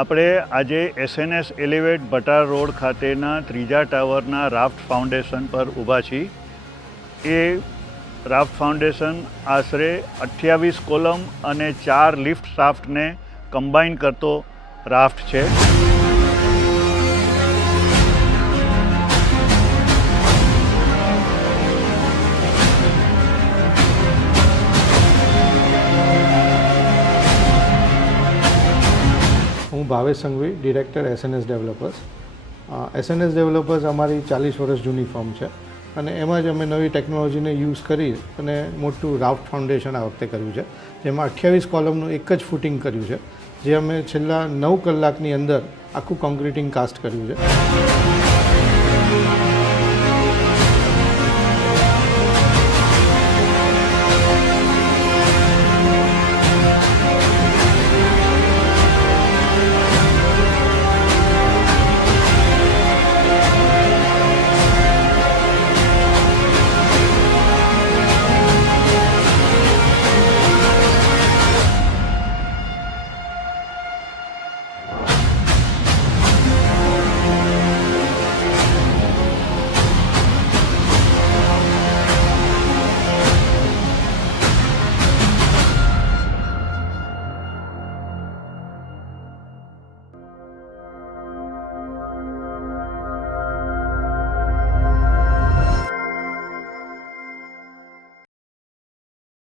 આપણે આજે SNS elevate Bhatar road ખાતેના ત્રીજા ટાવરના રાફ્ટ ફાઉન્ડેશન પર ઊભા છીએ। એ રાફ્ટ ફાઉન્ડેશન આશરે 28 કોલમ અને 4 લિફ્ટ શાફ્ટને કમ્બાઈન કરતો રાફ્ટ છે। હું Bhavesh Sanghvi, director SNS developers. SNS developers અમારી 40 વર્ષ જૂની ફર્મ છે અને એમાં જ અમે નવી ટેકનોલોજીને યુઝ કરી અને મોટું રાફ્ટ ફાઉન્ડેશન આ વખતે કર્યું છે, જેમાં 28 કોલમનું એક જ ફૂટિંગ કર્યું છે, જે અમે છેલ્લા 9 કલાકની અંદર આખું કોન્ક્રીટિંગ કાસ્ટ કર્યું છે।